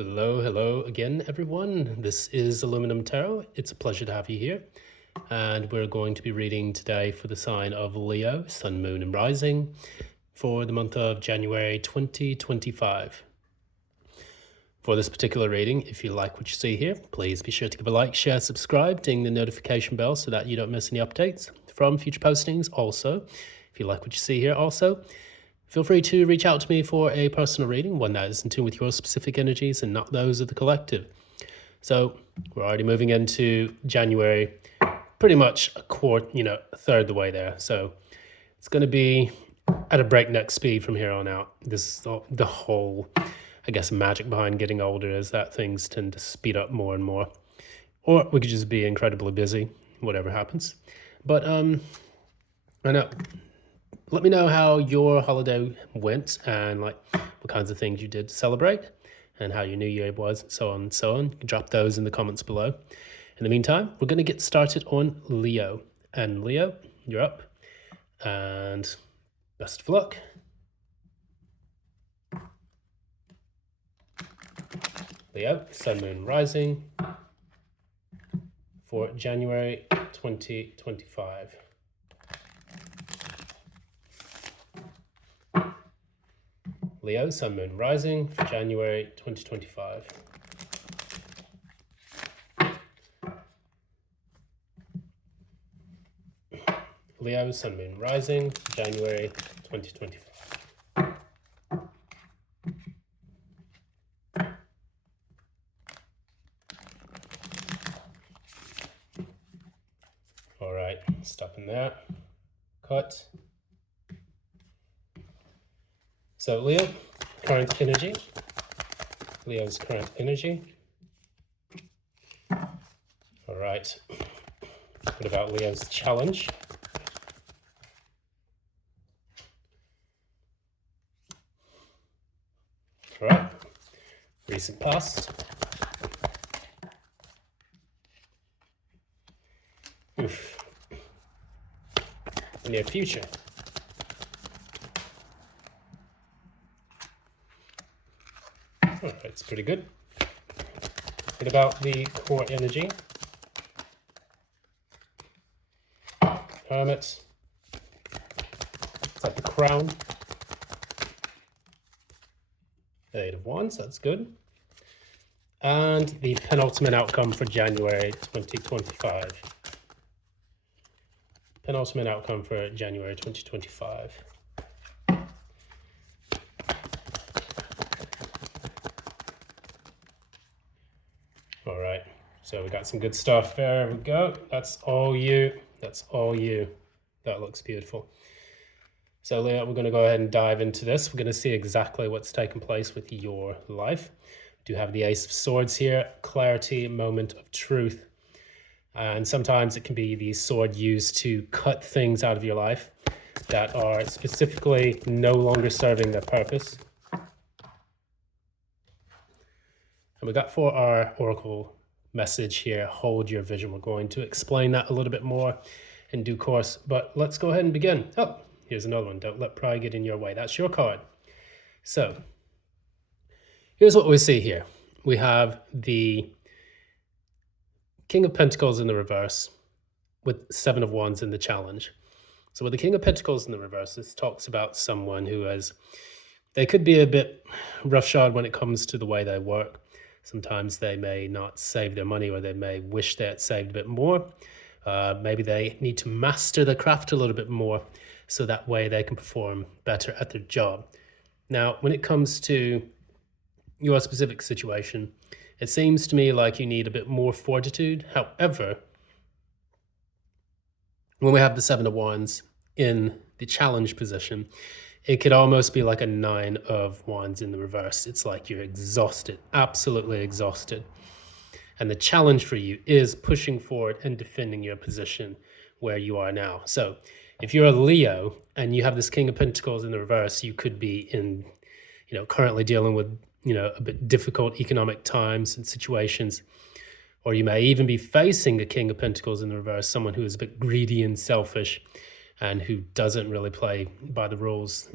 Hello again, everyone. This is Aluminum Tarot. It's a pleasure to have you here. And we're going to be reading today for the sign of Leo, Sun, Moon, and Rising for the month of January 2025. For this particular reading, if you like what you see here, please be sure to give a like, share, subscribe, ding the notification bell so that you don't miss any updates from future postings. Also, if you like what you see here, feel free to reach out to me for a personal reading, one that is in tune with your specific energies and not those of the collective. So we're already moving into January, pretty much a third the way there. So it's going to be at a breakneck speed from here on out. This is the whole, I guess, magic behind getting older is that things tend to speed up more and more. Or we could just be incredibly busy, whatever happens. But I know. Let me know how your holiday went and like what kinds of things you did to celebrate and how your new year was, so on and so on. You can drop those in the comments below. In the meantime, we're going to get started on Leo. And Leo, you're up. And best of luck. Leo, Sun, Moon, Rising for January 2025. Leo, Sun, Moon, Rising for January 2025. Leo, Sun, Moon, Rising for January 2025. All right, stopping there. Cut. So Leo, current energy. Leo's current energy. All right. What about Leo's challenge? All right. Recent past. Oof. Near future. Oh, that's pretty good. What about the core energy? Hermit. It's like the crown. Eight of Wands, that's good. And the penultimate outcome for January 2025. Penultimate outcome for January 2025. All right, so we got some good stuff. There we go. That's all you. That's all you. That looks beautiful. So Leo, we're going to go ahead and dive into this. We're going to see exactly what's taken place with your life. We do have the Ace of Swords here, clarity, moment of truth. And sometimes it can be the sword used to cut things out of your life that are specifically no longer serving their purpose. And we got for our oracle message here, hold your vision. We're going to explain that a little bit more in due course, but let's go ahead and begin. Oh, here's another one. Don't let pride get in your way. That's your card. So here's what we see here. We have the King of Pentacles in the reverse with Seven of Wands in the challenge. So with the King of Pentacles in the reverse, this talks about someone who they could be a bit roughshod when it comes to the way they work. Sometimes they may not save their money, or they may wish they had saved a bit more. Maybe they need to master the craft a little bit more so that way they can perform better at their job. Now, when it comes to your specific situation, it seems to me like you need a bit more fortitude. However, when we have the Seven of Wands in the challenge position, it could almost be like a Nine of Wands in the reverse. It's like you're exhausted, absolutely exhausted. And the challenge for you is pushing forward and defending your position where you are now. So if you're a Leo and you have this King of Pentacles in the reverse, you could be currently dealing with, a bit difficult economic times and situations. Or you may even be facing a King of Pentacles in the reverse, someone who is a bit greedy and selfish and who doesn't really play by the rules,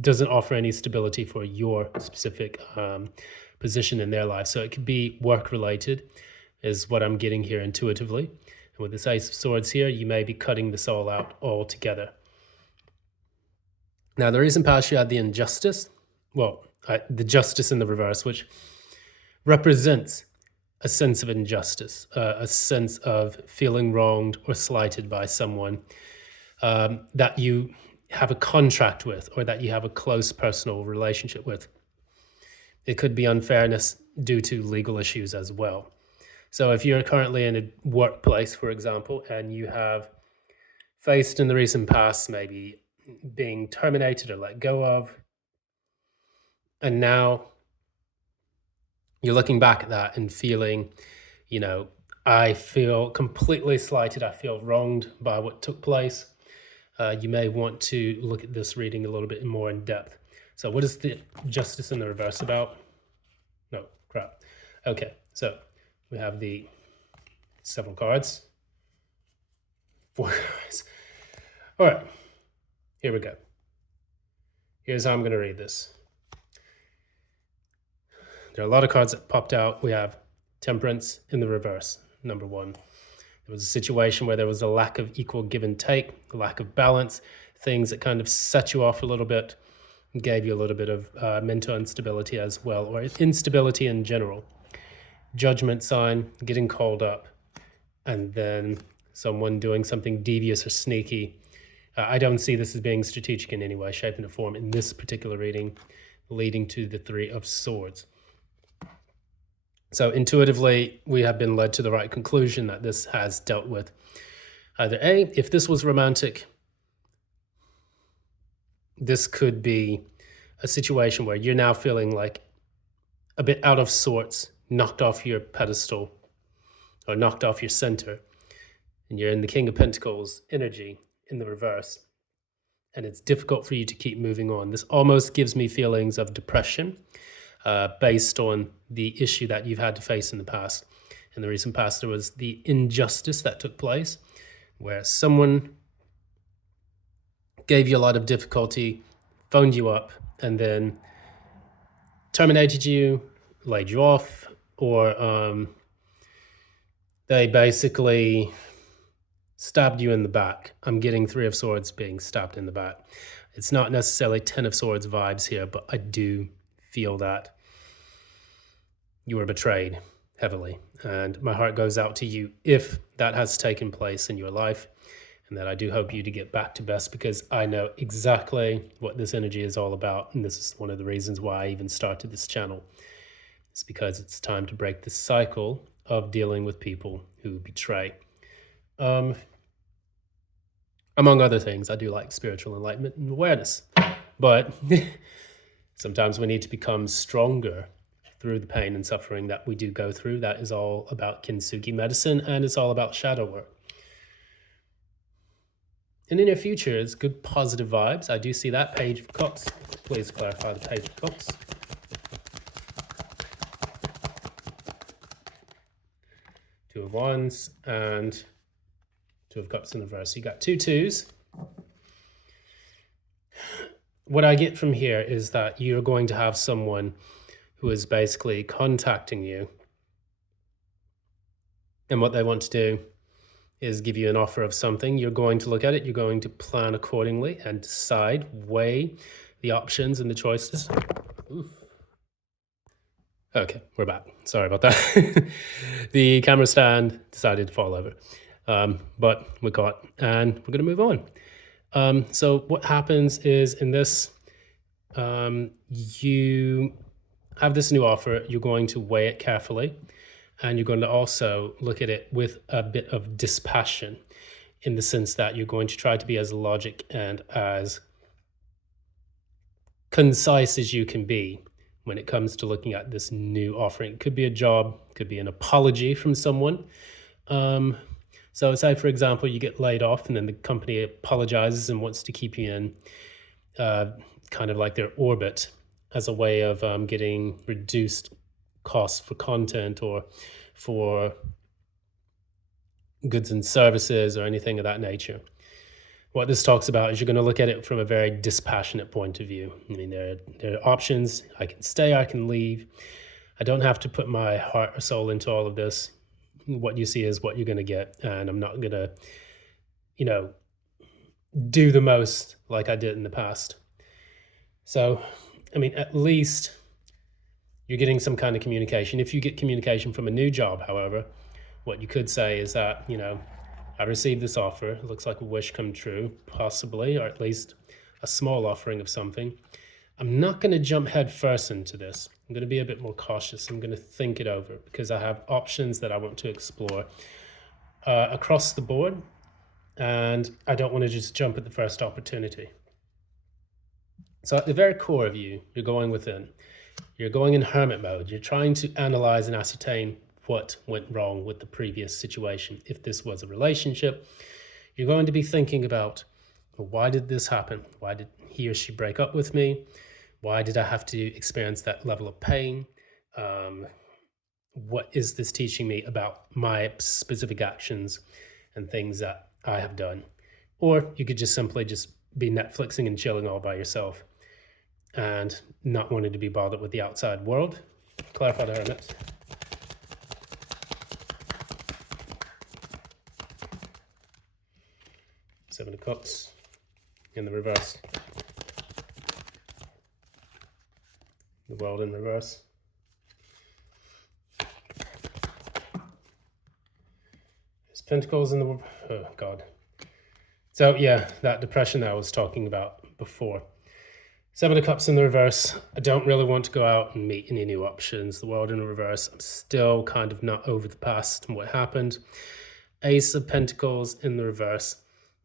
doesn't offer any stability for your specific position in their life. So it could be work related, is what I'm getting here intuitively. And with this Ace of Swords here, you may be cutting this all out altogether. Now, the recent past, you had the injustice. Well, the justice in the reverse, which represents a sense of injustice, a sense of feeling wronged or slighted by someone that you have a contract with or that you have a close personal relationship with. It could be unfairness due to legal issues as well. So if you're currently in a workplace, for example, and you have faced in the recent past maybe being terminated or let go of, and now you're looking back at that and feeling, I feel completely slighted, I feel wronged by what took place. You may want to look at this reading a little bit more in depth. So what is the justice in the reverse about? No, crap. Okay, so we have the several cards. 4 cards. All right, here we go. Here's how I'm going to read this. There are a lot of cards that popped out. We have Temperance in the reverse, number 1. There was a situation where there was a lack of equal give and take, a lack of balance, things that kind of set you off a little bit, and gave you a little bit of mental instability as well, or instability in general. Judgment sign, getting called up, and then someone doing something devious or sneaky. I don't see this as being strategic in any way, shape, and form in this particular reading, leading to the 3 of Swords. So intuitively, we have been led to the right conclusion that this has dealt with either A, if this was romantic, this could be a situation where you're now feeling like a bit out of sorts, knocked off your pedestal or knocked off your center, and you're in the King of Pentacles energy in the reverse, and it's difficult for you to keep moving on. This almost gives me feelings of depression based on the issue that you've had to face in the past. In the recent past, there was the injustice that took place where someone gave you a lot of difficulty, phoned you up, and then terminated you, laid you off, or they basically stabbed you in the back. I'm getting 3 of Swords being stabbed in the back. It's not necessarily 10 of Swords vibes here, but I do feel that you were betrayed heavily. And my heart goes out to you if that has taken place in your life, and that I do hope you to get back to best, because I know exactly what this energy is all about. And this is one of the reasons why I even started this channel. It's because it's time to break the cycle of dealing with people who betray. Among other things, I do like spiritual enlightenment and awareness, but sometimes we need to become stronger through the pain and suffering that we do go through. That is all about Kintsugi medicine, and it's all about shadow work. In the near future, it's good positive vibes. I do see that Page of Cups. Please clarify the Page of Cups. Two of Wands and 2 of Cups in the reverse. You got 2 2s. What I get from here is that you're going to have someone who is basically contacting you, and what they want to do is give you an offer of something. You're going to look at it, you're going to plan accordingly and decide, weigh the options and the choices. Oof. Okay, we're back. Sorry about that. The camera stand decided to fall over, but we got, and we're going to move on. So what happens is in this, you have this new offer, you're going to weigh it carefully, and you're going to also look at it with a bit of dispassion, in the sense that you're going to try to be as logic and as concise as you can be when it comes to looking at this new offering. It could be a job, could be an apology from someone. So say, for example, you get laid off and then the company apologizes and wants to keep you in kind of like their orbit as a way of getting reduced costs for content or for goods and services or anything of that nature. What this talks about is you're going to look at it from a very dispassionate point of view. I mean, there are options. I can stay, I can leave. I don't have to put my heart or soul into all of this. What you see is what you're going to get. And I'm not going to, you know, do the most like I did in the past. So, I mean, at least you're getting some kind of communication. If you get communication from a new job, however, what you could say is that, I received this offer. It looks like a wish come true, possibly, or at least a small offering of something. I'm not going to jump head first into this. I'm going to be a bit more cautious. I'm going to think it over because I have options that I want to explore across the board. And I don't want to just jump at the first opportunity. So at the very core of you, you're going within. You're going in hermit mode. You're trying to analyze and ascertain what went wrong with the previous situation. If this was a relationship, you're going to be thinking about, well, why did this happen? Why did he or she break up with me? Why did I have to experience that level of pain? What is this teaching me about my specific actions and things that I have done? Or you could just simply just be Netflixing and chilling all by yourself and not wanting to be bothered with the outside world. Clarify the hermit. Seven of Cups in the reverse. The World in reverse. There's Pentacles in the... Oh, God. So, yeah, that depression that I was talking about before. Seven of Cups in the reverse. I don't really want to go out and meet any new options. The World in reverse. I'm still kind of not over the past and what happened. Ace of Pentacles in the reverse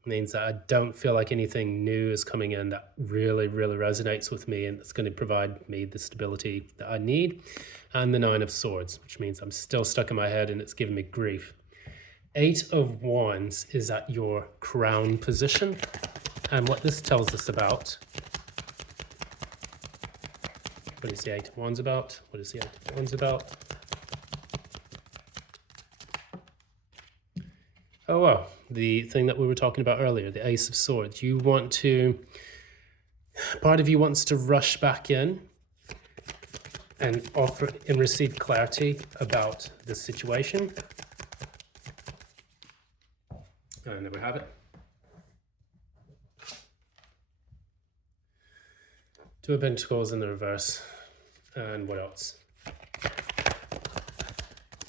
means that I don't feel like anything new is coming in that really, really resonates with me and that's going to provide me the stability that I need. And the Nine of Swords, which means I'm still stuck in my head and it's giving me grief. Eight of Wands is at your crown position. And what this tells us about... What is the Eight of Wands about? What is the Eight of Wands about? Oh, well, the thing that we were talking about earlier, the Ace of Swords. You want to... Part of you wants to rush back in and offer and receive clarity about the situation. And there we have it. Two of Pentacles in the reverse. And what else?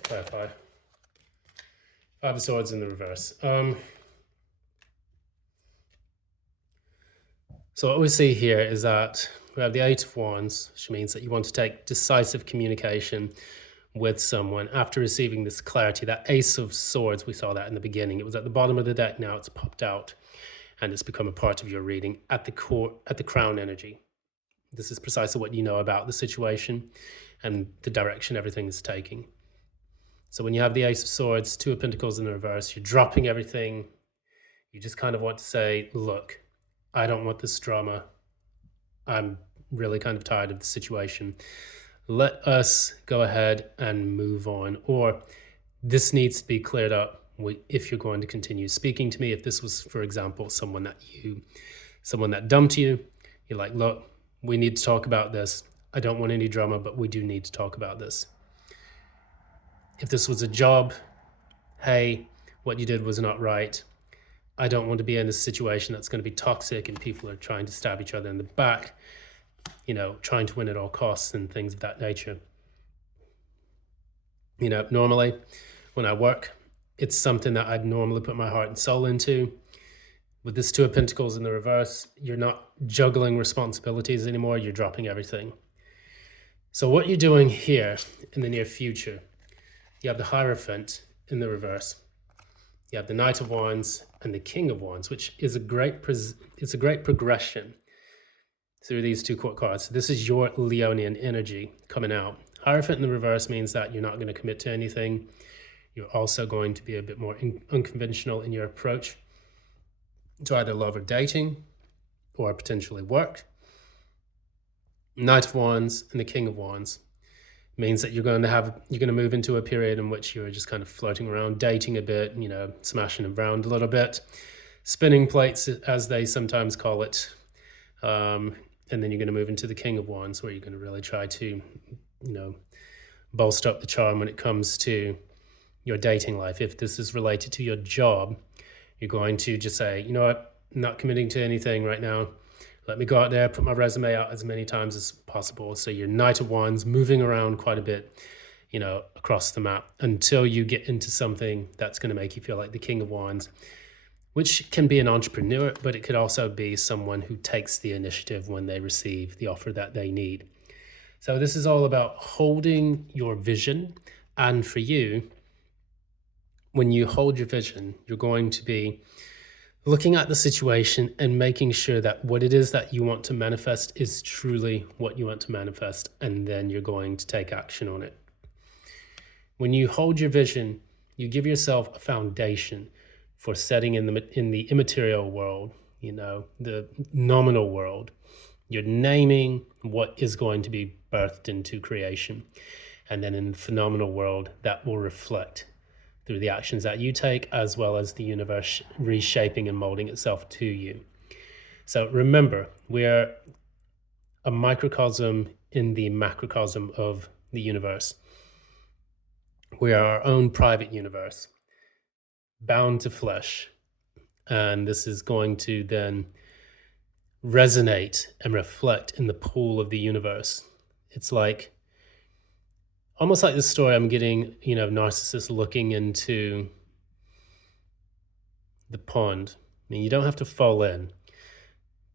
Clarify. Five of Swords in the reverse. So what we see here is that we have the Eight of Wands, which means that you want to take decisive communication with someone after receiving this clarity. That Ace of Swords, we saw that in the beginning. It was at the bottom of the deck. Now it's popped out and it's become a part of your reading at the core, at the crown energy. This is precisely what you know about the situation and the direction everything is taking. So when you have the Ace of Swords, Two of Pentacles in the reverse, you're dropping everything. You just kind of want to say, look, I don't want this drama. I'm really kind of tired of the situation. Let us go ahead and move on. Or this needs to be cleared up if you're going to continue speaking to me. If this was, for example, someone that dumped you, you're like, look, we need to talk about this. I don't want any drama, but we do need to talk about this. If this was a job, hey, what you did was not right. I don't want to be in a situation that's going to be toxic and people are trying to stab each other in the back, trying to win at all costs and things of that nature. Normally when I work, it's something that I'd normally put my heart and soul into. With this Two of Pentacles in the reverse, you're not juggling responsibilities anymore. You're dropping everything. So what you're doing here in the near future, you have the Hierophant in the reverse. You have the Knight of Wands and the King of Wands, which is a great progression through these two court cards. So this is your Leonian energy coming out. Hierophant in the reverse means that you're not going to commit to anything. You're also going to be a bit more unconventional in your approach to either love or dating or potentially work. Knight of Wands and the King of Wands means that you're going to move into a period in which you're just kind of floating around, dating a bit, smashing around a little bit, spinning plates, as they sometimes call it. And then you're going to move into the King of Wands, where you're going to really try to, bolster up the charm when it comes to your dating life. If this is related to your job, you're going to just say, you know what, I'm not committing to anything right now. Let me go out there, put my resume out as many times as possible. So you're Knight of Wands, moving around quite a bit, across the map until you get into something that's going to make you feel like the King of Wands, which can be an entrepreneur, but it could also be someone who takes the initiative when they receive the offer that they need. So this is all about holding your vision. And for you, when you hold your vision, you're going to be looking at the situation and making sure that what it is that you want to manifest is truly what you want to manifest, and then you're going to take action on it. When you hold your vision, you give yourself a foundation for setting in the immaterial world, the nominal world. You're naming what is going to be birthed into creation. And then in the phenomenal world, that will reflect through the actions that you take, as well as the universe reshaping and molding itself to you. So remember, we are a microcosm in the macrocosm of the universe. We are our own private universe, bound to flesh. And this is going to then resonate and reflect in the pool of the universe. It's like, almost like this story I'm getting, Narcissus looking into the pond. I mean, you don't have to fall in,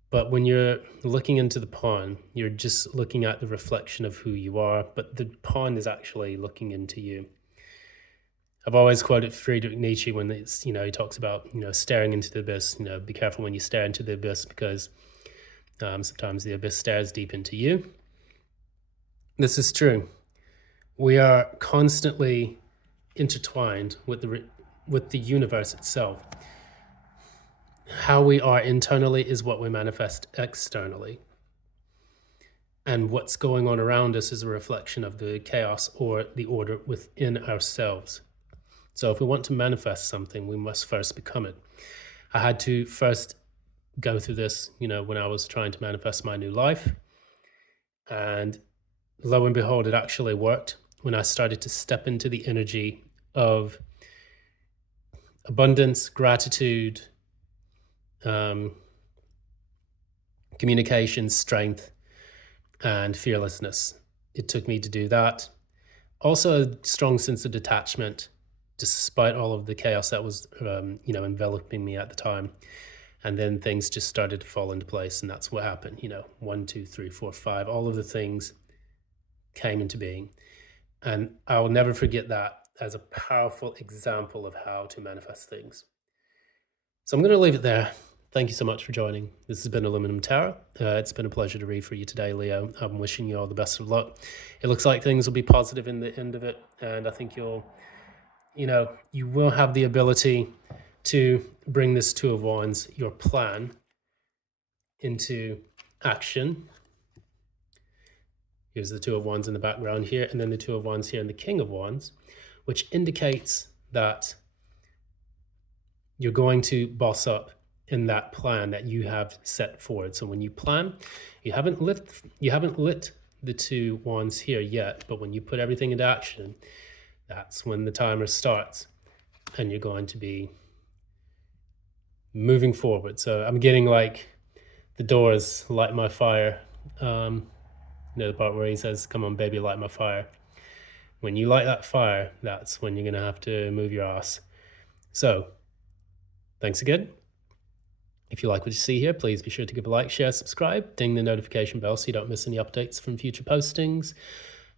but when you're looking into the pond, you're just looking at the reflection of who you are, but the pond is actually looking into you. I've always quoted Friedrich Nietzsche when he talks about, staring into the abyss. Be careful when you stare into the abyss, because sometimes the abyss stares deep into you. This is true. We are constantly intertwined with the universe itself. How we are internally is what we manifest externally. And what's going on around us is a reflection of the chaos or the order within ourselves. So if we want to manifest something, we must first become it. I had to first go through this, when I was trying to manifest my new life. And lo and behold, it actually worked when I started to step into the energy of abundance, gratitude, communication, strength, and fearlessness. It took me to do that. Also, a strong sense of detachment, despite all of the chaos that was, enveloping me at the time. And then things just started to fall into place, and that's what happened. 1, 2, 3, 4, 5, all of the things came into being. And I'll never forget that as a powerful example of how to manifest things. So I'm going to leave it there. Thank you so much for joining. This has been Aluminum Tarot. It's been a pleasure to read for you today, Leo. I'm wishing you all the best of luck. It looks like things will be positive in the end of it, and I think you will have the ability to bring this Two of Wands, your plan, into action. Here's the Two of Wands in the background here, and then the Two of Wands here and the King of Wands, which indicates that you're going to boss up in that plan that you have set forward. So when you plan, you haven't lit the Two Wands here yet, but when you put everything into action, that's when the timer starts, and you're going to be moving forward. So I'm getting like the Doors, Light My Fire. The part where he says, "Come on, baby, light my fire." When you light that fire, that's when you're going to have to move your ass. So thanks again. If you like what you see here, please be sure to give a like, share, subscribe, ding the notification bell so you don't miss any updates from future postings.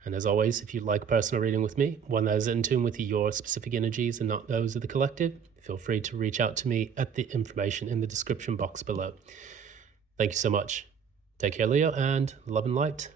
And as always, if you'd like a personal reading with me, one that is in tune with your specific energies and not those of the collective, feel free to reach out to me at the information in the description box below. Thank you so much. Take care, Leo, and love and light.